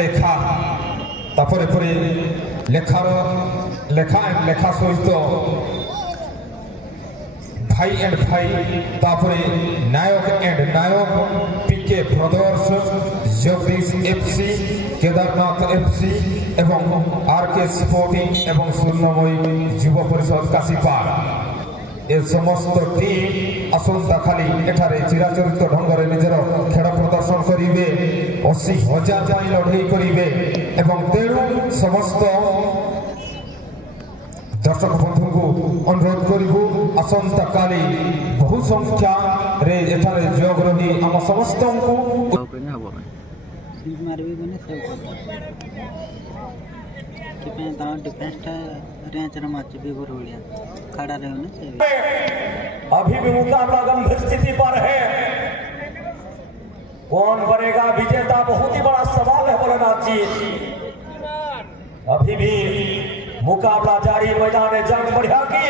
লেখা তারপরে পরে লেখা সহিত ভাই এন্ড ভাই তারপরে Nayak and Nayak PK brothers Jagdish FC Kedarnath FC এবং আরকে স্পোর্টিং এবং স্বর্ণময়ী যুব পরিষদ কাশীপাড় ए समस्त टीम आसंता खाली एठारे चिराचरित ढंगरे निजर खेल प्रदर्शन करिवे 80,000 पाई लड़ाई करिवे एवं तेणु समस्त दर्शक बंधु को अनुरोध करिबु आसंता काली बहु संख्या रे एठारे जोग रही हम समस्त को अभी भी मुकाबला गंभीर स्थिति पर है। कौन बनेगा विजेता, बहुत ही बड़ा सवाल है भोलेनाथ जी। अभी भी मुकाबला जारी, मैदान जंग बढ़िया की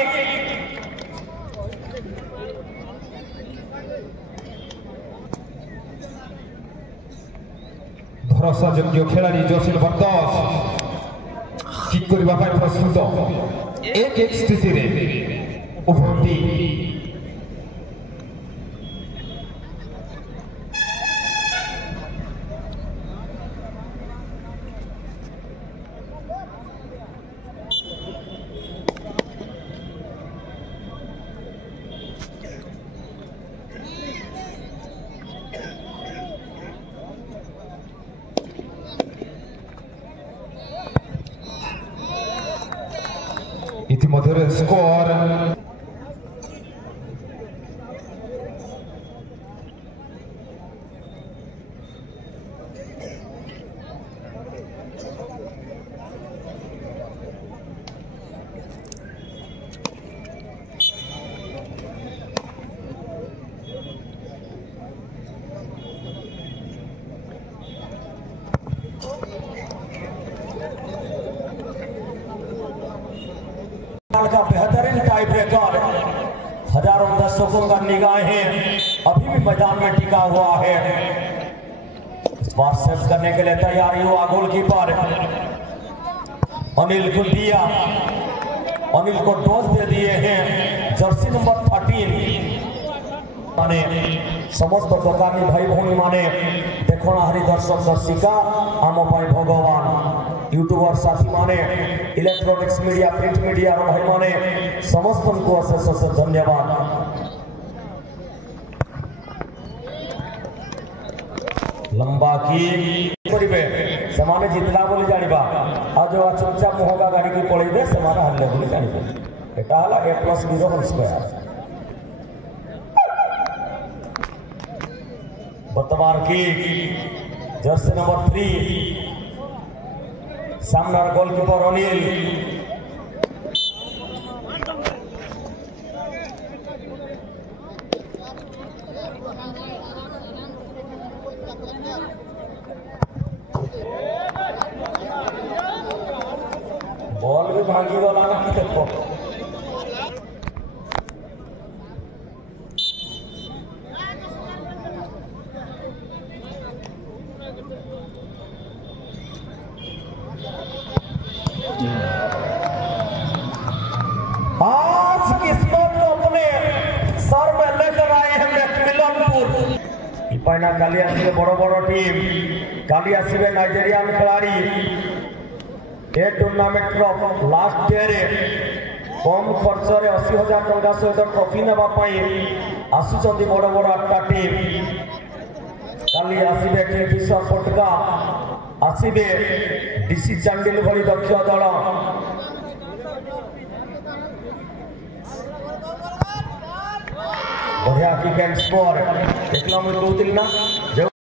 भरोसा योग्य खिलाड़ी जोशिल बरदास किक करबा पाई प्रस्तुत एक स्थिति रे उभरती इतिमध्य स्कोर का बेहतरीन टाई ब्रेकर, हजारों दर्शकों का निगाहें अभी भी मैदान में टिका हुआ है। इस बार सेव करने के लिए तैयारी हुआ गोलकीपर अनिल गुंडिया। अनिल को डोज दे दिए हैं जर्सी नंबर 13 माने समस्त दोकानी भाई भौणी माने देखना हरि दर्शक दर्शिका आम पाई भगवान यूट्यूबर साथी माने इलेक्ट्रॉनिक्स मीडिया प्रिंट मीडिया भाई माने समस्त को अशेष अशेष धन्यवाद। लंबा की समाने जितला बोली जानिबा आज चुपचाप मुहगा गाड़ी की पड़े से हल्ले बोली जानिबा एटा हला A+B होल स्क्वायर। बतवार की जर्सी नंबर 3 सामनार गोलकीपर अनिल। बॉल भी भागी गला ना देखो आज किस्मत को अपने सर में लेकर आए हैं मैकमिलनपुर। पैना काली आसबे बड़ बड़ टीम, काली आसबे नाइजेरियान खिलाड़ी। ए टूर्नामेंट लास्ट डे रे कम खर्च रे 80,000 टंका सहित ट्रॉफी नेबा पई आसुचंदी बड़ बड़ 8टा टीम। काली आसबे किंगफिशर पटका, आसबे डीसी चांडिल भली दक्ष दल। बढ़िया किक एंड स्कोर देखला मुझे कहूतिल ना।